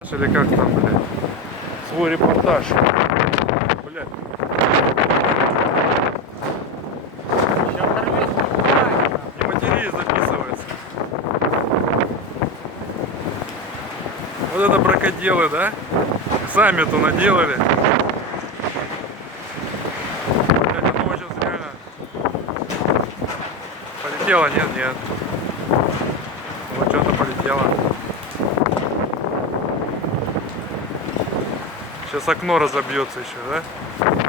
Или как там, блядь, свой репортаж. Блядь. Не матерись, записывается. Вот это бракоделы, да? Сами то наделали. Блядь, оно сейчас реально полетело, нет, нет. Вот что-то полетело. Сейчас окно разобьется еще, да?